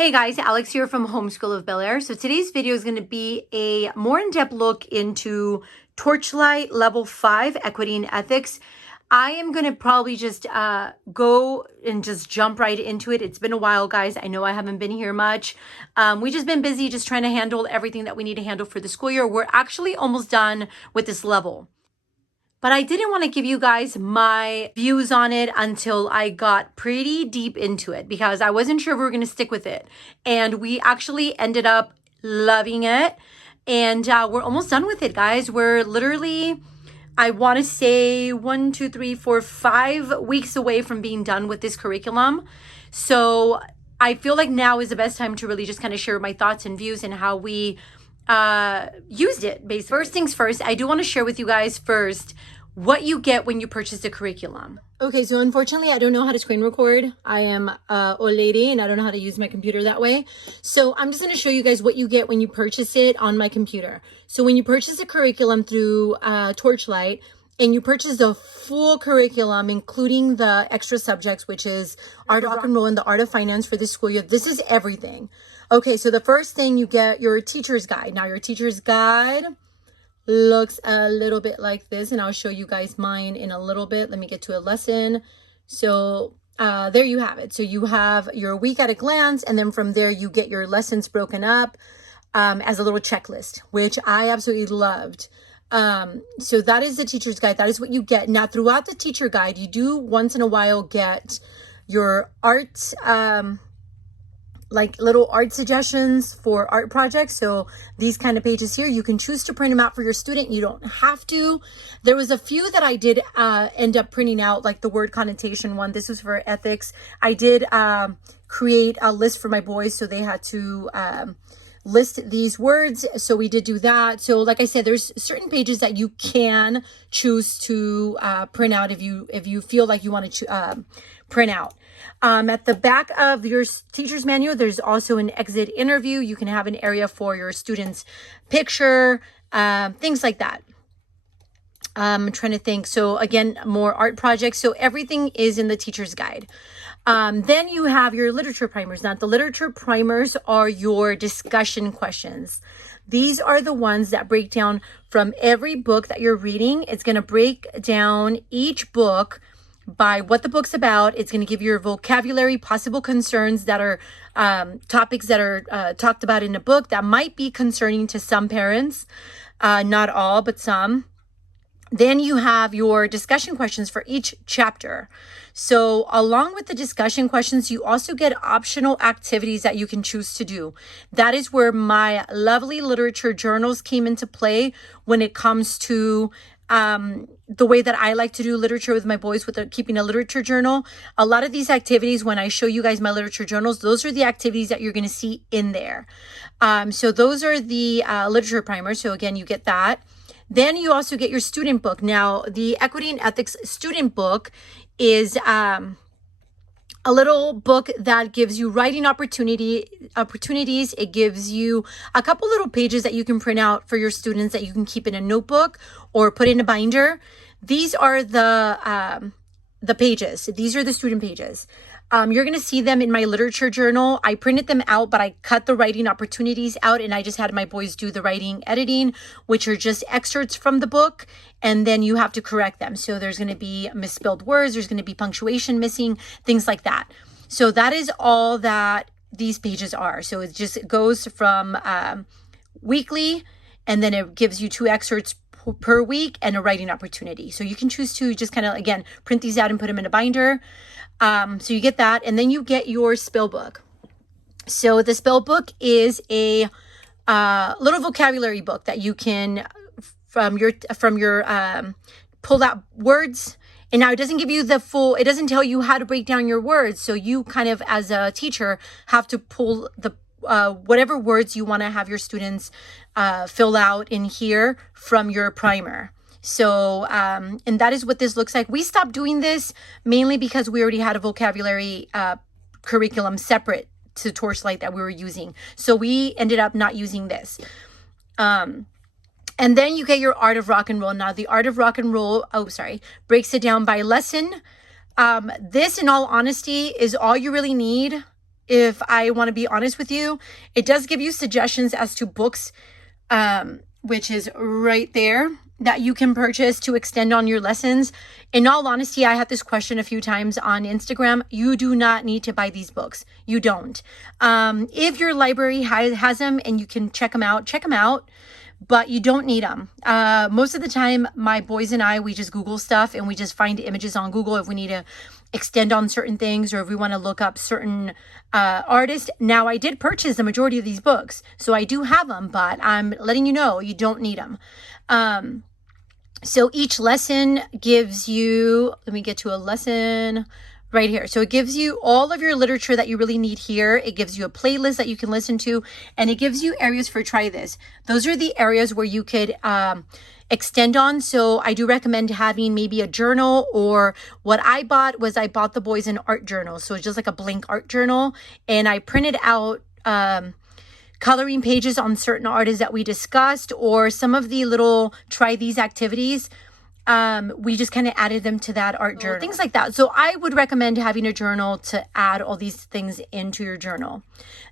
Hey guys, Alex here from Homeschool of Bel Air. So today's video is going to be a more in-depth look into Torchlight Level 5 Equity and Ethics. I am going to probably just go and just jump right into it. It's been a while, guys. I know I haven't been here much. We've just been busy just trying to handle everything that we need to handle for the school year. We're actually almost done with this level. But I didn't want to give you guys my views on it until I got pretty deep into it because I wasn't sure if we were going to stick with it. And we actually ended up loving it. And we're almost done with it, guys. We're literally, I want to say 1, 2, 3, 4, 5 weeks away from being done with this curriculum. So I feel like now is the best time to really just kind of share my thoughts and views and how we used it, basically. First things first, I do want to share with you guys first what you get when you purchase the curriculum. Okay, so unfortunately, I don't know how to screen record. I am a old lady and I don't know how to use my computer that way. So I'm just going to show you guys what you get when you purchase it on my computer. So when you purchase a curriculum through Torchlight, and you purchase the full curriculum, including the extra subjects, which is Art of Rock and Roll and the Art of Finance for this school year. This is everything. Okay, so the first thing you get your teacher's guide. Now your teacher's guide looks a little bit like this, and I'll show you guys mine in a little bit. Let me get to a lesson. So there you have it. So you have your week at a glance, and then from there you get your lessons broken up as a little checklist, which I absolutely loved. So that is the teacher's guide. That is what you get. Now, throughout the teacher guide, you do once in a while get your art, like little art suggestions for art projects. So these kind of pages here, you can choose to print them out for your student. You don't have to. There was a few that I did end up printing out, like the word connotation one. This was for ethics. I did create a list for my boys, so they had to list these words. So we did do that. So like I said, there's certain pages that you can choose to print out if you feel like you want to print out. At the back of your teacher's manual, there's also an exit interview. You can have an area for your student's picture, things like that. I'm trying to think. So again, more art projects. So everything is in the teacher's guide. Then you have your literature primers. Now, the literature primers are your discussion questions. These are the ones that break down from every book that you're reading. It's going to break down each book by what the book's about. It's going to give your vocabulary, possible concerns that are topics that are talked about in a book that might be concerning to some parents, not all, but some. Then you have your discussion questions for each chapter. So along with the discussion questions, you also get optional activities that you can choose to do. That is where my lovely literature journals came into play when it comes to the way that I like to do literature with my boys with keeping a literature journal. A lot of these activities, when I show you guys my literature journals, those are the activities that you're going to see in there. So those are the literature primers. So again, you get that. Then you also get your student book. Now, the Equity and Ethics student book is a little book that gives you writing opportunities. It gives you a couple little pages that you can print out for your students that you can keep in a notebook or put in a binder. These are the pages. These are the student pages. You're going to see them in my literature journal. I printed them out, but I cut the writing opportunities out and I just had my boys do the writing editing, which are just excerpts from the book. And then you have to correct them. So there's going to be misspelled words. There's going to be punctuation missing, things like that. So that is all that these pages are. So it just goes from weekly, and then it gives you 2 excerpts per week and a writing opportunity. So you can choose to just kind of, again, print these out and put them in a binder. So you get that, and then you get your spell book. So the spell book is a little vocabulary book that you can from your pull out words. And now it doesn't give you the full, it doesn't tell you how to break down your words. So you kind of, as a teacher, have to pull the whatever words you want to have your students fill out in here from your primer. So, and that is what this looks like. We stopped doing this mainly because we already had a vocabulary curriculum separate to Torchlight that we were using. So we ended up not using this. And then you get your Art of Rock and Roll. Now, the Art of Rock and Roll, breaks it down by lesson. This, in all honesty, is all you really need if I want to be honest with you. It does give you suggestions as to books, which is right there, that you can purchase to extend on your lessons. In all honesty, I had this question a few times on Instagram. You do not need to buy these books. You don't. If your library has them and you can check them out, but you don't need them. Most of the time, my boys and I, we just Google stuff and we just find images on Google if we need to extend on certain things or if we want to look up certain artists. Now, I did purchase the majority of these books, so I do have them, but I'm letting you know you don't need them. So each lesson gives you, let me get to a lesson right here. So it gives you all of your literature that you really need here. It gives you a playlist that you can listen to, and it gives you areas for try this. Those are the areas where you could extend on. So I do recommend having maybe a journal, or what I bought was I bought the boys an art journal. So it's just like a blank art journal, and I printed out coloring pages on certain artists that we discussed, or some of the little try these activities. We just kind of added them to that art journal, things like that. So I would recommend having a journal to add all these things into your journal.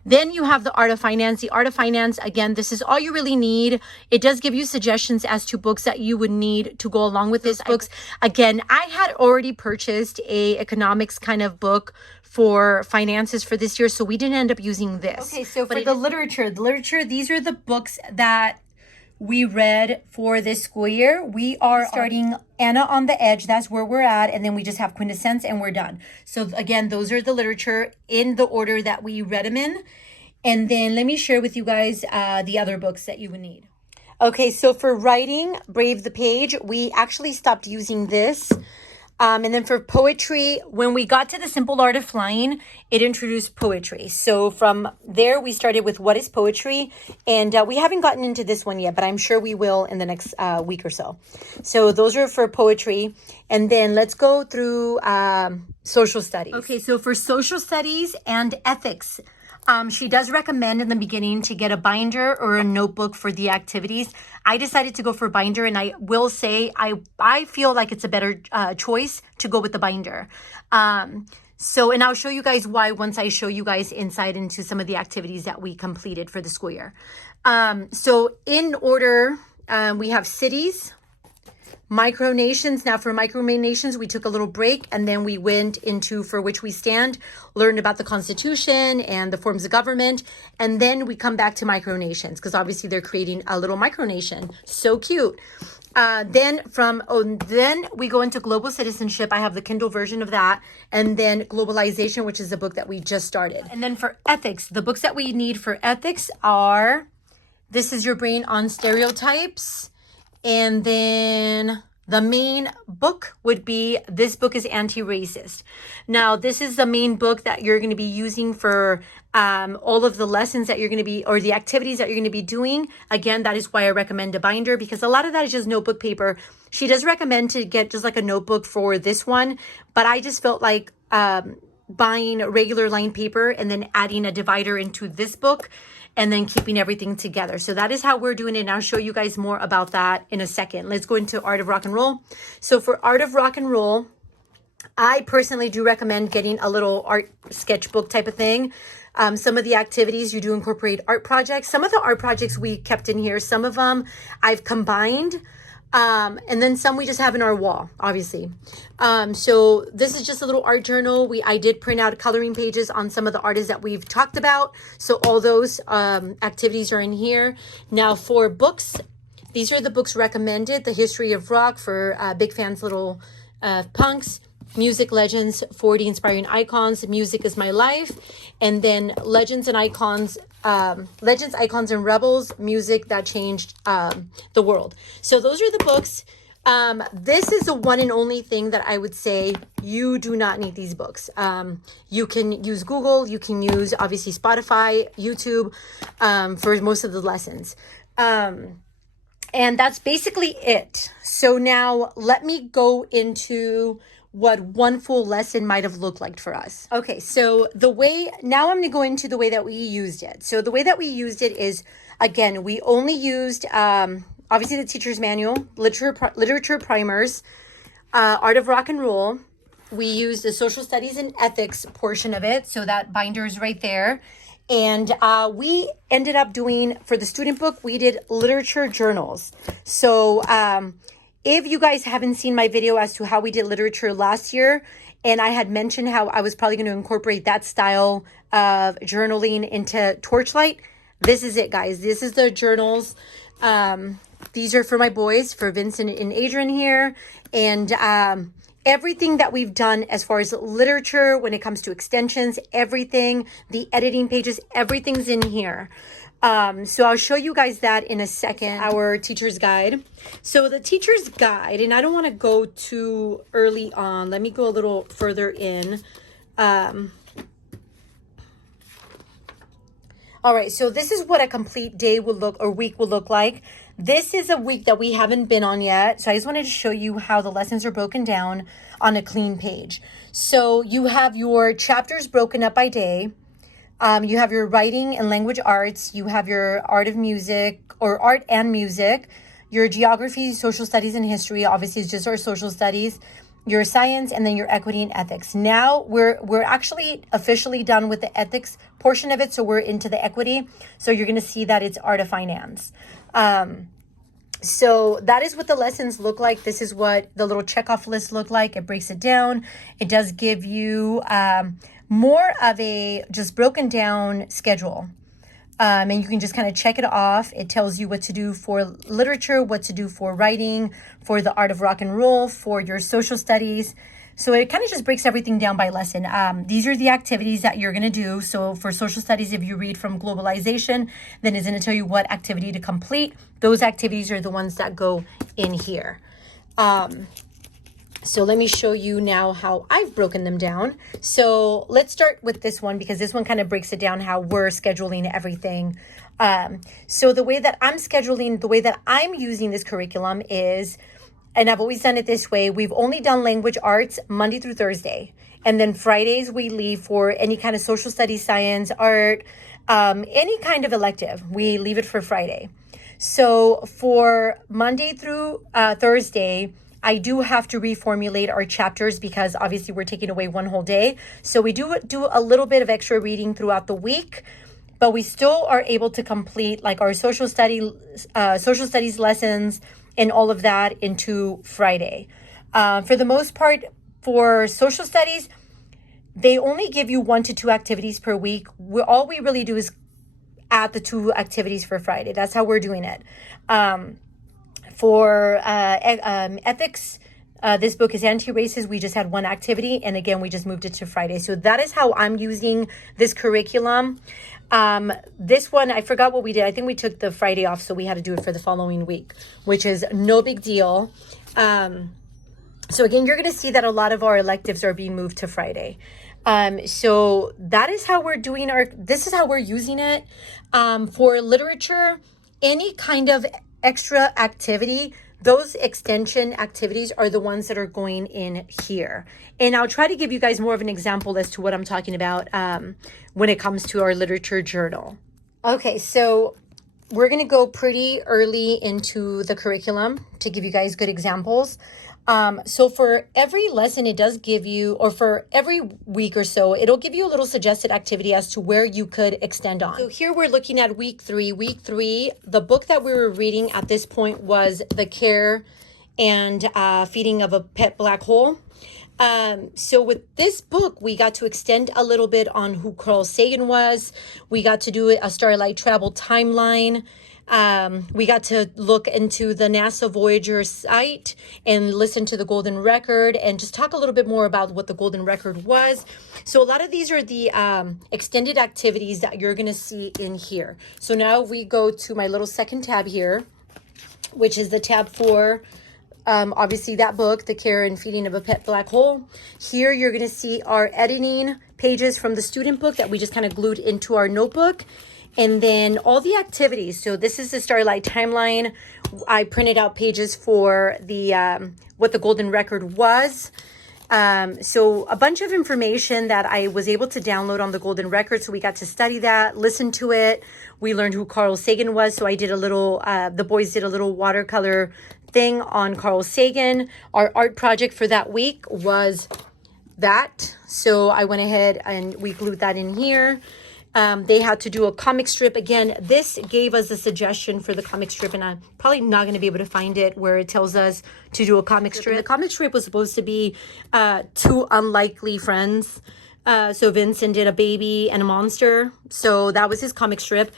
Then you have the Art of Finance. The Art of Finance, again, this is all you really need. It does give you suggestions as to books that you would need to go along with these books. Again, I had already purchased a economics kind of book for finances for this year, so we didn't end up using this. Okay, so for the literature, these are the books that we read for this school year. We are starting Anna on the Edge. That's where we're at. And then we just have Quintessence and we're done. So again, those are the literature in the order that we read them in. And then let me share with you guys the other books that you would need. Okay, so for writing, Brave the Page, we actually stopped using this. And then for poetry, when we got to the Simple Art of Flying, it introduced poetry. So from there, we started with What is Poetry? And we haven't gotten into this one yet, but I'm sure we will in the next week or so. So those are for poetry. And then let's go through social studies. Okay, so for social studies and ethics, she does recommend in the beginning to get a binder or a notebook for the activities. I decided to go for binder, and I will say I feel like it's a better choice to go with the binder. And I'll show you guys why once I show you guys insight into some of the activities that we completed for the school year. So in order, we have cities, Micronations. Now for Micronations, we took a little break and then we went into For Which We Stand, learned about the Constitution and the forms of government. And then we come back to Micronations because obviously they're creating a little micronation. So cute. Then we go into global citizenship. I have the Kindle version of that. And then globalization, which is a book that we just started. And then for ethics, the books that we need for ethics are This Is Your Brain on Stereotypes. And then the main book would be, this book is Anti-Racist. Now, this is the main book that you're going to be using for all of the lessons that you're going to be, or the activities that you're going to be doing. Again, that is why I recommend a binder, because a lot of that is just notebook paper. She does recommend to get just like a notebook for this one, but I just felt like buying regular lined paper and then adding a divider into this book and then keeping everything together. So that is how we're doing it. And I'll show you guys more about that in a second. Let's go into Art of Rock and Roll. So for Art of Rock and Roll, I personally do recommend getting a little art sketchbook type of thing. Some of the activities you do incorporate art projects. Some of the art projects we kept in here. Some of them I've combined. And then some we just have in our wall, obviously. So this is just a little art journal. I did print out coloring pages on some of the artists that we've talked about. So all those activities are in here. Now for books, these are the books recommended. The History of Rock for big fans, little punks. Music Legends, 40 Inspiring Icons, Music is My Life, and then Legends, Icons, and Rebels, Music That Changed the World. So those are the books. This is the one and only thing that I would say you do not need these books. You can use Google, you can use obviously Spotify, YouTube for most of the lessons. And that's basically it. So now let me go into what one full lesson might have looked like for us. Okay, so now I'm going to go into the way that we used it. So the way that we used it is, again, we only used, obviously the teacher's manual, literature primers, Art of Rock and Roll, we used the social studies and ethics portion of it. So that binder is right there. And we ended up doing, for the student book, we did literature journals. So if you guys haven't seen my video as to how we did literature last year, and I had mentioned how I was probably going to incorporate that style of journaling into Torchlight, this is it, guys. This is the journals. These are for my boys, for Vincent and Adrian here. And everything that we've done as far as literature, when it comes to extensions, everything, the editing pages, everything's in here. So I'll show you guys that in a second, our teacher's guide. So the teacher's guide, and I don't want to go too early on. Let me go a little further in. All right, so this is what a complete day will look, or week will look like. This is a week that we haven't been on yet. So I just wanted to show you how the lessons are broken down on a clean page. So you have your chapters broken up by day. You have your writing and language arts. You have your art of music, or art and music. Your geography, social studies, and history. Obviously, it's just our social studies. Your science, and then your equity and ethics. Now we're actually officially done with the ethics portion of it. So we're into the equity. So you're going to see that it's art of finance. So that is what the lessons look like. This is what the little checkoff list look like. It breaks it down. It does give you more of a just broken down schedule. And you can just kind of check it off. It tells you what to do for literature, what to do for writing, for the art of rock and roll, for your social studies. So it kind of just breaks everything down by lesson. These are the activities that you're going to do. So for social studies, if you read from globalization, then it's going to tell you what activity to complete. Those activities are the ones that go in here. So let me show you now how I've broken them down. So let's start with this one, because this one kind of breaks it down how we're scheduling everything. So the way that I'm scheduling, the way that I'm using this curriculum is, and I've always done it this way, we've only done language arts Monday through Thursday. And then Fridays we leave for any kind of social studies, science, art, any kind of elective. We leave it for Friday. So for Monday through Thursday, I do have to reformulate our chapters because obviously we're taking away one whole day. So we do a little bit of extra reading throughout the week, but we still are able to complete like our social studies lessons and all of that into Friday. For the most part, for social studies, they only give you 1 to 2 activities per week. All we really do is add the 2 activities for Friday. That's how we're doing it. For ethics, this book is anti-racist. We just had 1 activity. And again, we just moved it to Friday. So that is how I'm using this curriculum. This one, I forgot what we did. I think we took the Friday off. So we had to do it for the following week, which is no big deal. So again, you're going to see that a lot of our electives are being moved to Friday. So that is how we're doing this is how we're using it. For literature, any kind of extra activity, those extension activities are the ones that are going in here. And I'll try to give you guys more of an example as to what I'm talking about when it comes to our literature journal. Okay, so we're going to go pretty early into the curriculum to give you guys good examples. So for every lesson, it does give you, or for every week or so, it'll give you a little suggested activity as to where you could extend on. So here we're looking at week 3. Week 3, the book that we were reading at this point was The Care and Feeding of a Pet Black Hole. So with this book, we got to extend a little bit on who Carl Sagan was. We got to do a Starlight travel timeline. We got to look into the NASA Voyager site and listen to the Golden Record and just talk a little bit more about what the Golden Record was. So a lot of these are the extended activities that you're going to see in here. So now we go to my little second tab here, which is the tab for obviously that book, The Care and Feeding of a Pet Black Hole. Here you're going to see our editing pages from the student book that we just kind of glued into our notebook. And then all the activities. So this is the Starlight timeline. I printed out pages for the what the Golden Record was. So a bunch of information that I was able to download on the Golden Record. So we got to study that, listen to it. We learned who Carl Sagan was. So I did a little, the boys did a little watercolor thing on Carl Sagan. Our art project for that week was that. So I went ahead and we glued that in here. They had to do a comic strip. Again, this gave us a suggestion for the comic strip, and I'm probably not going to be able to find it where it tells us to do a comic strip. And the comic strip was supposed to be two unlikely friends. So Vincent did a baby and a monster. So that was his comic strip.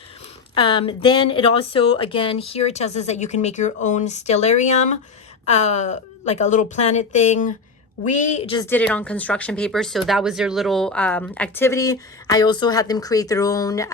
Then it also, again, here it tells us that you can make your own stellarium, like a little planet thing. We just did it on construction paper, so that was their little activity. I also had them create their own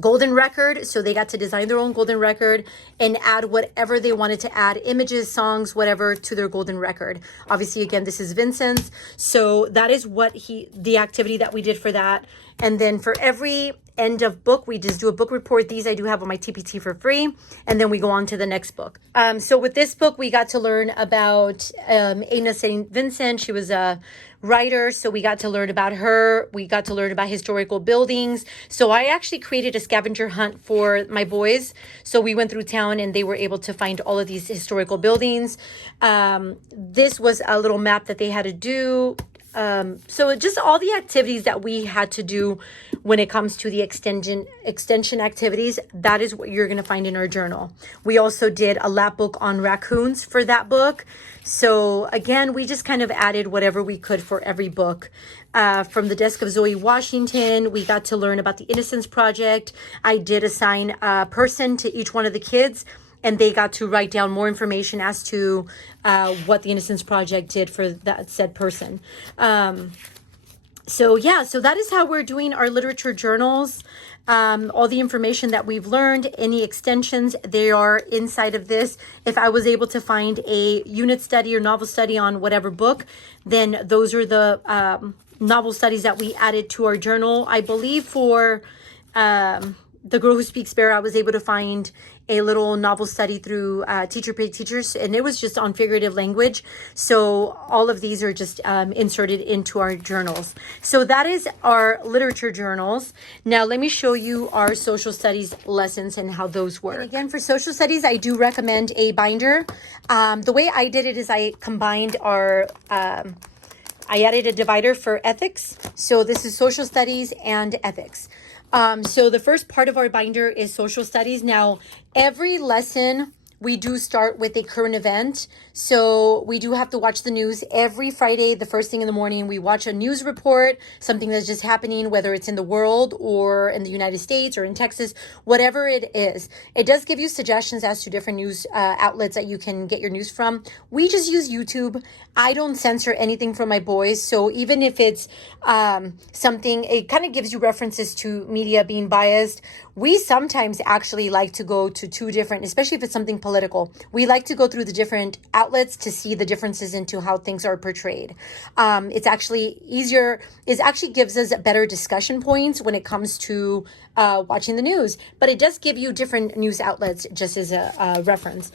golden record, so they got to design their own golden record and add whatever they wanted to add, images, songs, whatever, to their golden record. Obviously, again, this is Vincent's, so that is what the activity that we did for that. And then for every end of book, we just do a book report. These I do have on my TPT for free, and then we go on to the next book. So with this book, we got to learn about Aina St. Vincent. She was a writer, so we got to learn about her. We got to learn about historical buildings. So I actually created a scavenger hunt for my boys. So we went through town and they were able to find all of these historical buildings. This was a little map that they had to do. So just all the activities that we had to do when it comes to the extension activities, that is what you're going to find in our journal. We also did a lap book on raccoons for that book. So again, we just kind of added whatever we could for every book. From the desk of Zoe Washington, we got to learn about the Innocence Project. I did assign a person to each one of the kids, and they got to write down more information as to what the Innocence Project did for that said person. So that is how we're doing our literature journals. All the information that we've learned, any extensions, they are inside of this. If I was able to find a unit study or novel study on whatever book, then those are the novel studies that we added to our journal. I believe for The Girl Who Speaks Bear, I was able to find a little novel study through Teacher Paid Teachers, and it was just on figurative language. So all of these are just inserted into our journals. So that is our literature journals. Now let me show you our social studies lessons and how those work. And again, for social studies, I do recommend a binder. The way I did it is I combined our I added a divider for ethics. So this is social studies and ethics. So the first part of our binder is social studies. Now, every lesson we do start with a current event. So we do have to watch the news every Friday. The first thing in the morning, we watch a news report, something that's just happening, whether it's in the world or in the United States or in Texas, whatever it is. It does give you suggestions as to different news outlets that you can get your news from. We just use YouTube. I don't censor anything from my boys. So even if it's something, it kind of gives you references to media being biased. We sometimes actually like to go to two different, especially if it's something political, we like to go through the different outlets to see the differences into how things are portrayed. It's actually easier. It actually gives us better discussion points when it comes to watching the news, but it does give you different news outlets just as a reference.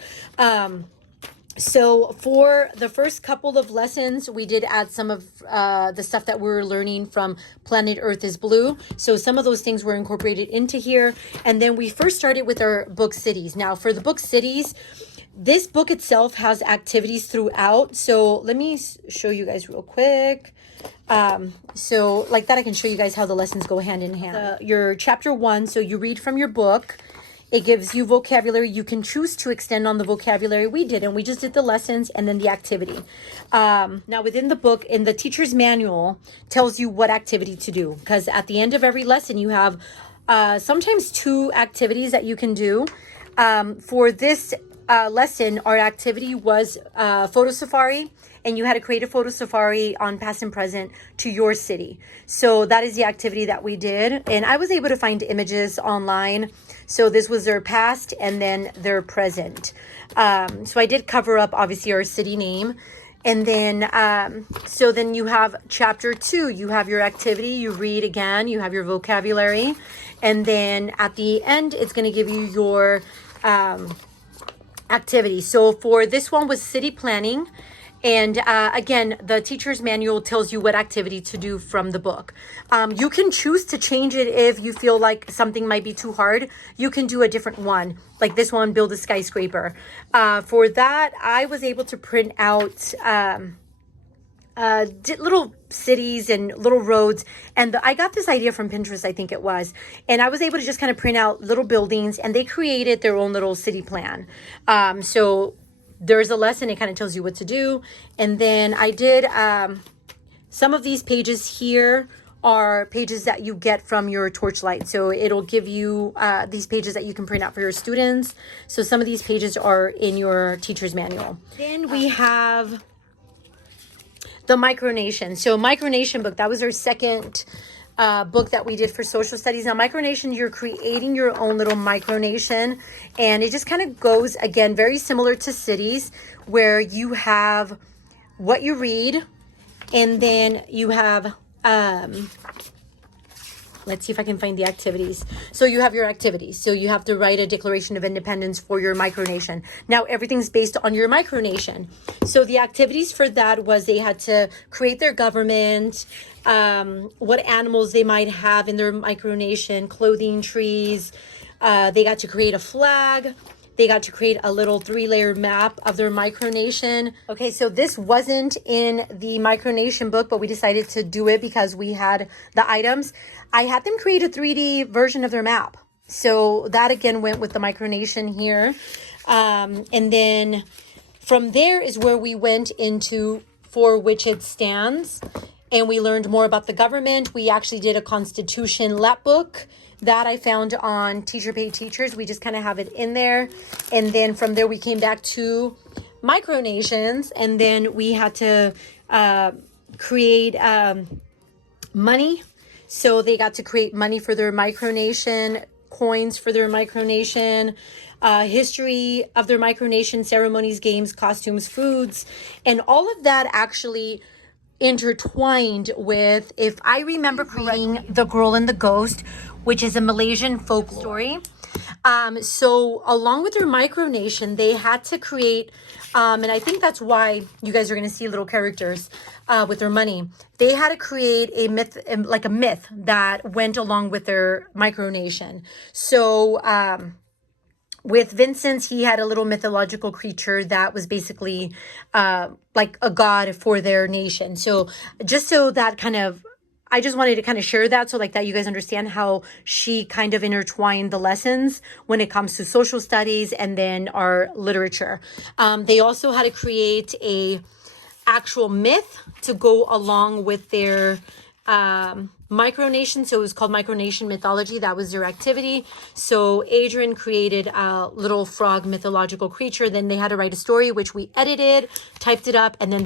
So for the first couple of lessons, we did add some of the stuff that we were learning from Planet Earth is Blue. So some of those things were incorporated into here. And then we first started with our book cities. Now for the book cities, this book itself has activities throughout. So let me show you guys real quick. So like that, I can show you guys how the lessons go hand in hand. Your chapter 1, so you read from your book. It gives you vocabulary. You can choose to extend on the vocabulary. We did, and we just did the lessons and then the activity. Now within the book, in the teacher's manual, tells you what activity to do. Because at the end of every lesson, you have sometimes 2 activities that you can do. For this lesson, our activity was photo safari. And you had to create a photo safari on past and present to your city. So that is the activity that we did. And I was able to find images online. So this was their past and then their present. So I did cover up, obviously, our city name. And then, so then you have chapter 2. You have your activity. You read again. You have your vocabulary. And then at the end, it's going to give you your activity. So for this one was city planning. And again, the teacher's manual tells you what activity to do from the book. You can choose to change it if you feel like something might be too hard. You can do a different one, like this one, build a skyscraper. For that, I was able to print out little cities and little roads. And I got this idea from Pinterest, I think it was. And I was able to just kind of print out little buildings, and they created their own little city plan. So there's a lesson, it kind of tells you what to do. And then I did some of these pages here are pages that you get from your Torchlight. So it'll give you these pages that you can print out for your students. So some of these pages are in your teacher's manual. Then we have the Micronation. So Micronation book, that was our second book that we did for social studies. Now Micronation, you're creating your own little micronation, and it just kind of goes, again, very similar to cities, where you have what you read, and then you have let's see if I can find the activities. So you have your activities. So you have to write a Declaration of Independence for your micronation. Now everything's based on your micronation. So the activities for that was they had to create their government, what animals they might have in their micronation, clothing, trees. They got to create a flag. They got to create a little 3-layer map of their micronation. Okay, so this wasn't in the micronation book, but we decided to do it because we had the items. I had them create a 3D version of their map. So that again went with the micronation here. And then from there is where we went into for which it stands. And we learned more about the government. We actually did a Constitution LEP book that I found on Teacher Pay Teachers. We just kind of have it in there. And then from there, we came back to micronations. And then we had to create money. So they got to create money for their micronation, coins for their micronation, history of their micronation, ceremonies, games, costumes, foods. And all of that actually intertwined with, if I remember correctly, The Girl and the Ghost, which is a Malaysian folk story. So along with their micronation, they had to create, and I think that's why you guys are going to see little characters with their money. They had to create a myth, like a myth that went along with their micronation. So with Vincent, he had a little mythological creature that was basically like a god for their nation. So just so that kind of, I just wanted to kind of share that so like that you guys understand how she kind of intertwined the lessons when it comes to social studies and then our literature. They also had to create a actual myth to go along with their micronation. So it was called Micronation Mythology. That was their activity. So Adrian created a little frog mythological creature. Then they had to write a story, which we edited, typed it up, and then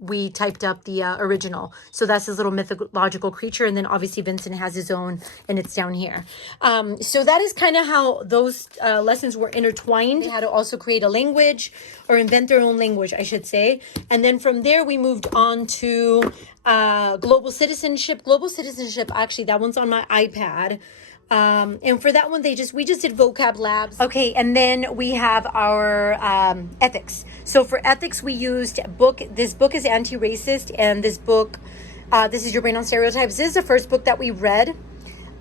we typed up the original. So that's his little mythological creature. And then obviously Vincent has his own, and it's down here. So that is kind of how those lessons were intertwined. They had to also create a language, or invent their own language, I should say. And then from there, we moved on to global citizenship. Global citizenship, actually, that one's on my iPad. And for that one, we just did vocab labs. Okay, and then we have our ethics. So for ethics, we used this book is anti-racist, and this book, this is Your Brain on Stereotypes. This is the first book that we read.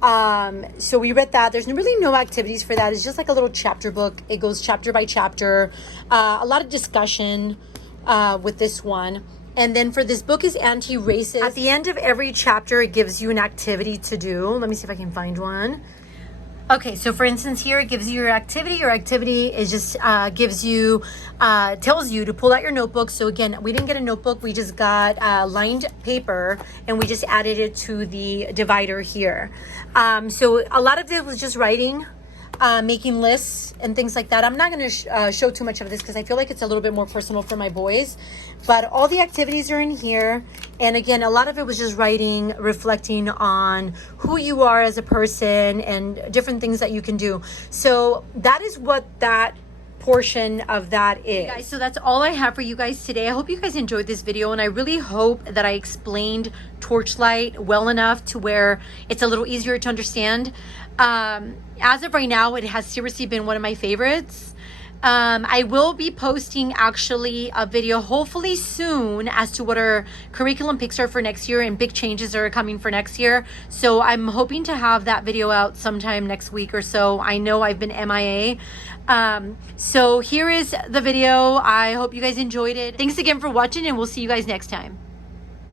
So we read that. There's really no activities for that. It's just like a little chapter book. It goes chapter by chapter. A lot of discussion with this one. And then for this book is anti-racist. At the end of every chapter, it gives you an activity to do. Let me see if I can find one. Okay, so for instance, here it gives you your activity. Your activity is just tells you to pull out your notebook. So again, we didn't get a notebook. We just got lined paper, and we just added it to the divider here. So a lot of it was just writing, making lists and things like that. I'm not going to show too much of this because I feel like it's a little bit more personal for my boys. But all the activities are in here. And again, a lot of it was just writing, reflecting on who you are as a person and different things that you can do. So that is what that portion of that is. Okay, guys, so that's all I have for you guys today. I hope you guys enjoyed this video, and I really hope that I explained Torchlight well enough to where it's a little easier to understand. As of right now, it has seriously been one of my favorites. I will be posting actually a video hopefully soon as to what our curriculum picks are for next year, and big changes are coming for next year. So I'm hoping to have that video out sometime next week or so. I know I've been MIA. So here is the video. I hope you guys enjoyed it. Thanks again for watching, and we'll see you guys next time.